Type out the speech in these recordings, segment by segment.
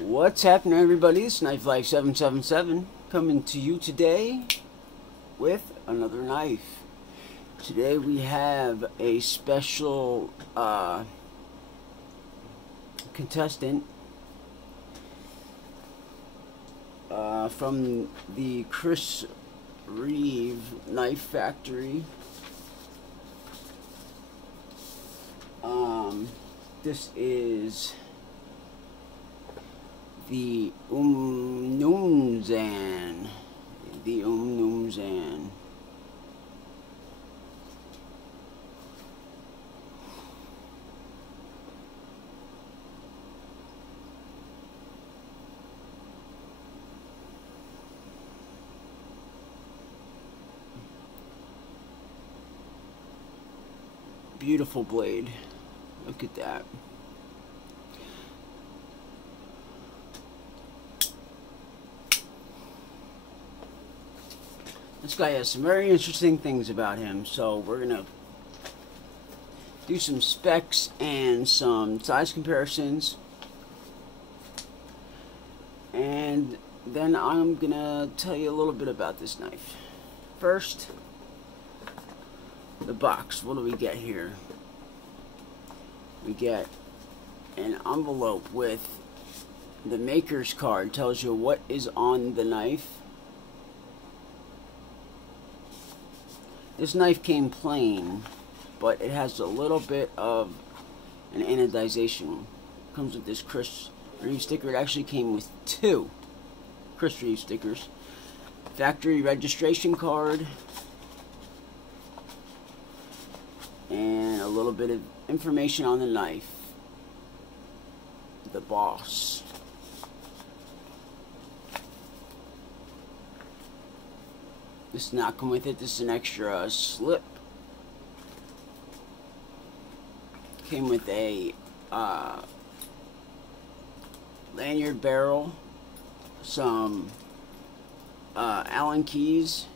What's happening, everybody? It's Knife Life 777 coming to you today with another knife. Today we have a special contestant from the Reeve Knife Factory. This is the Unmnumzaan. The Unmnumzaan. Beautiful blade. Look at that. This guy has some very interesting things about him, so we're gonna do some specs and some size comparisons, and then I'm gonna tell you a little bit about this knife. First, the box. What do we get here? We get an envelope with the maker's card. Tells you what is on the knife. This knife came plain, but it has a little bit of an anodization. It comes with this Chris Reeve sticker. It actually came with two Chris Reeve stickers. Factory registration card. And a little bit of information on the knife. The boss. This does not come with it. This is an extra slip. Came with a lanyard barrel, some Allen keys,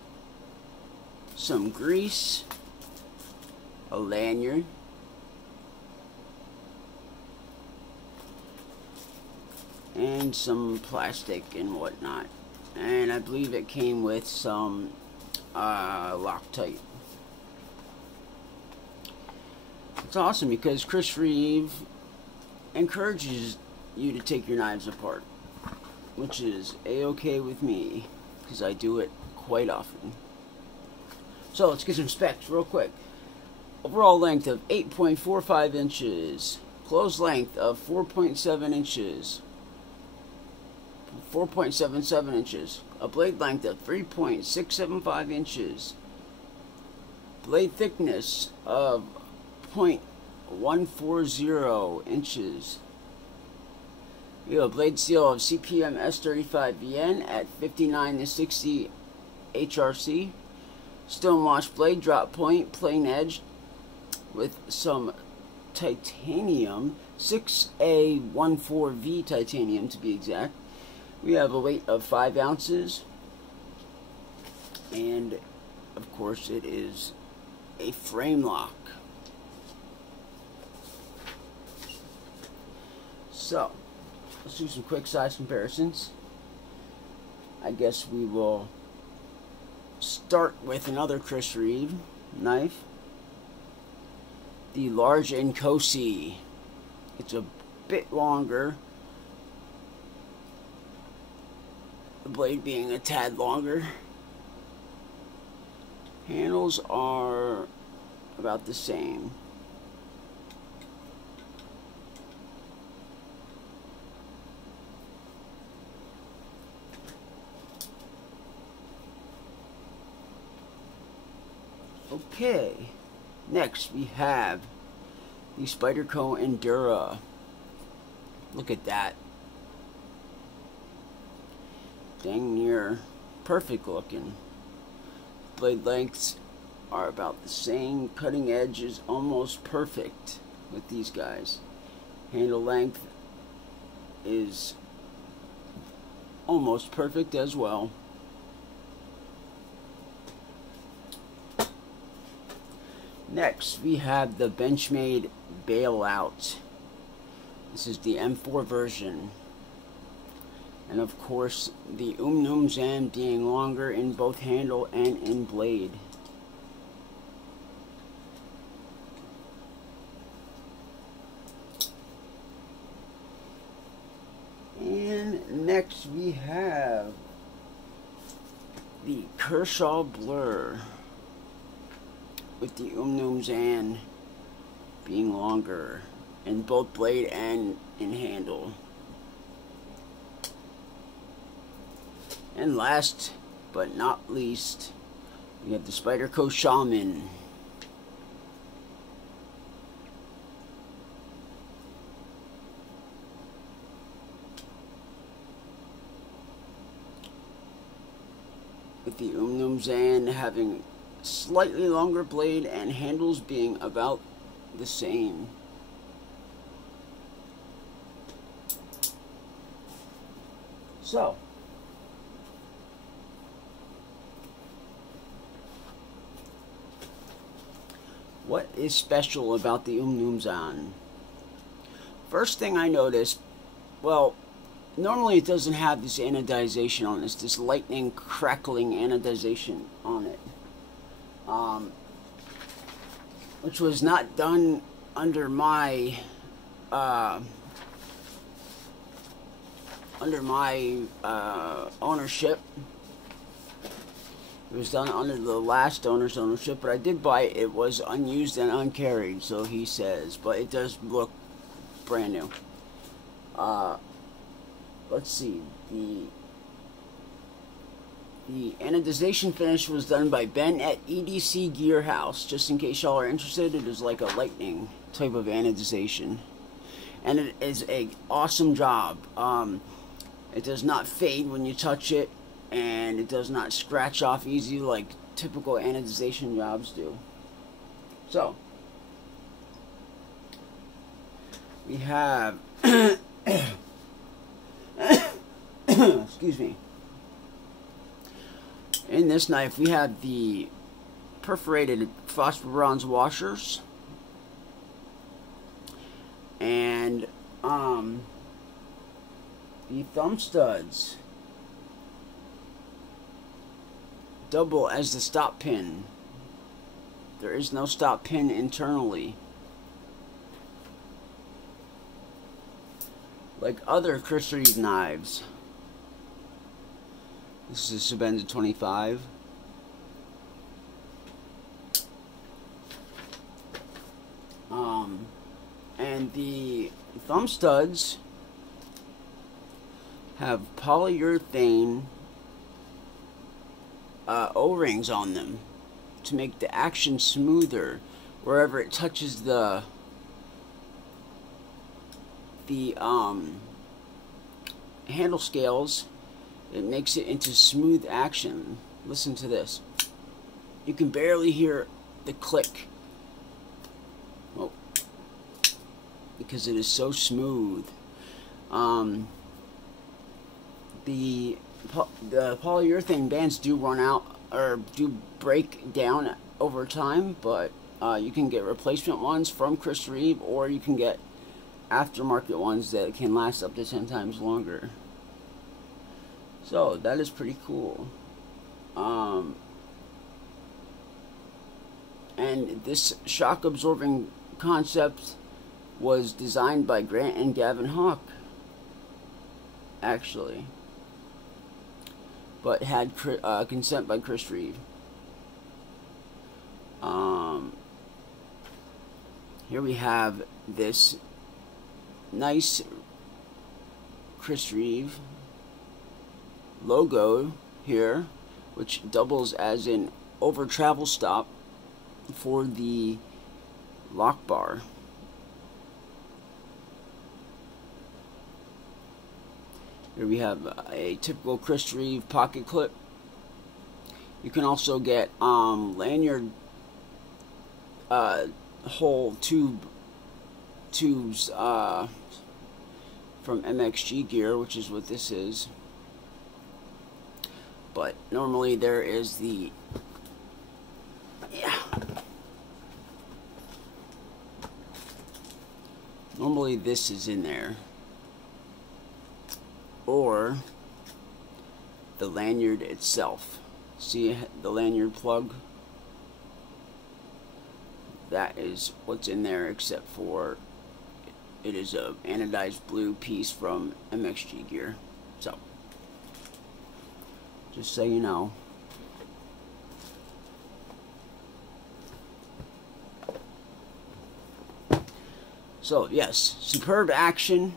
some grease, a lanyard, and some plastic and whatnot. And I believe it came with some Loctite. It's awesome because Chris Reeve encourages you to take your knives apart, which is a-okay with me because I do it quite often. So let's get some specs real quick. Overall length of 8.45 inches. Closed length of 4.7 inches. 4.77 inches. A blade length of 3.675 inches. Blade thickness of 0.140 inches. We have a blade steel of CPM S35VN at 59 to 60 HRC. Stonewash blade, drop point, plain edge with some titanium, 6A14V titanium to be exact. We have a weight of 5 ounces, and of course it is a frame lock. So, let's do some quick size comparisons. I guess we will start with another Chris Reeve knife. The large Inkosi. It's a bit longer. The blade being a tad longer. Handles are about the same. Okay, next we have the Spyderco Endura. Look at that. Dang near perfect looking. Blade lengths are about the same. Cutting edge is almost perfect with these guys. Handle length is almost perfect as well. Next, we have the Benchmade Bailout. This is the M4 version. And of course, the Unmnumzaan being longer in both handle and in blade. And next we have the Kershaw Blur with the Unmnumzaan being longer in both blade and in handle. And last but not least, we have the Spyderco Shaman. With the Unmnumzaan having slightly longer blade and handles being about the same. So, what is special about the Unmnumzaan? First thing I noticed, well, normally it doesn't have this anodization on it, this lightning crackling anodization on it. Which was not done under my ownership. It was done under the last owner's ownership, but I did buy it. It was unused and uncarried, so he says, but it does look brand new. Let's see, the anodization finish was done by Ben at EDC Gear House. Just in case y'all are interested, it is like a lightning type of anodization, and it is a awesome job. It does not fade when you touch it, and it does not scratch off easy like typical anodization jobs do. So, we have excuse me. In this knife, we have the perforated phosphor bronze washers, and the thumb studs double as the stop pin. There is no stop pin internally, like other Chris Reeve knives. This is a Sebenza 25. And the thumb studs have polyurethane O-rings on them to make the action smoother wherever it touches the handle scales. It makes it into smooth action. Listen to this. You can barely hear the click. Oh, because it is so smooth. The polyurethane bands do run out, or do break down over time, but you can get replacement ones from Chris Reeve, or you can get aftermarket ones that can last up to 10 times longer. So that is pretty cool. And this shock absorbing concept was designed by Grant and Gavin Hawk, actually, but had consent by Chris Reeve. Here we have this nice Chris Reeve logo here, which doubles as an over travel stop for the lock bar. Here we have a typical Chris Reeve pocket clip. You can also get lanyard hole tubes from MXG Gear, which is what this is. But normally there is the, normally this is in there, or the lanyard itself. See the lanyard plug? That is what's in there, except for it is a anodized blue piece from MXG Gear. So, just so you know. So yes, superb action.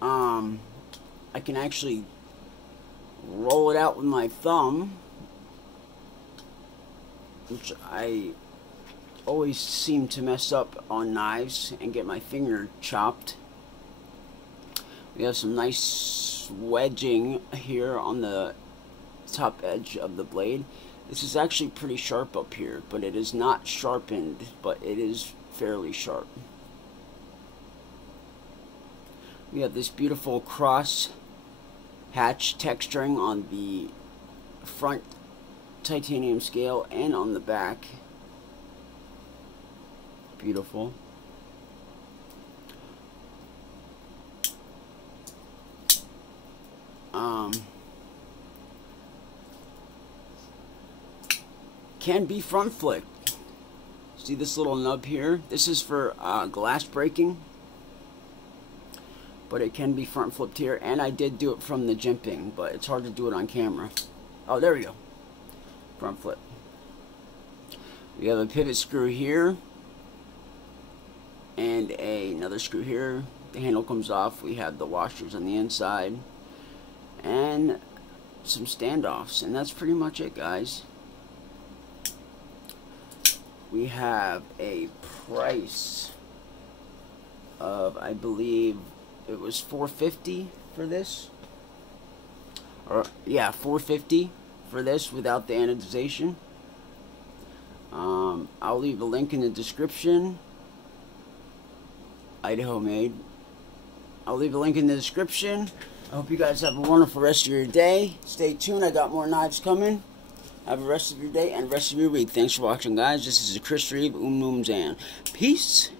I can actually roll it out with my thumb, which I always seem to mess up on knives and get my finger chopped. We have some nice wedging here on the top edge of the blade. This is actually pretty sharp up here, but it is not sharpened, but it is fairly sharp. We have this beautiful cross hatch texturing on the front titanium scale and on the back. Beautiful. Can be front flicked. See this little nub here? This is for glass breaking, but it can be front flipped here, and I did do it from the jimping, but it's hard to do it on camera. Oh, there we go. Front flip. We have a pivot screw here and another screw here. The handle comes off. We have the washers on the inside and some standoffs, and that's pretty much it, guys. We have a price of, I believe it was $450 for this, or yeah, $450 for this without the anodization. I'll leave a link in the description. Idaho made. I'll leave a link in the description. I hope you guys have a wonderful rest of your day. Stay tuned. I got more knives coming. Have a rest of your day and rest of your week. Thanks for watching, guys. This is Chris Reeve, Unmnumzaan. Peace.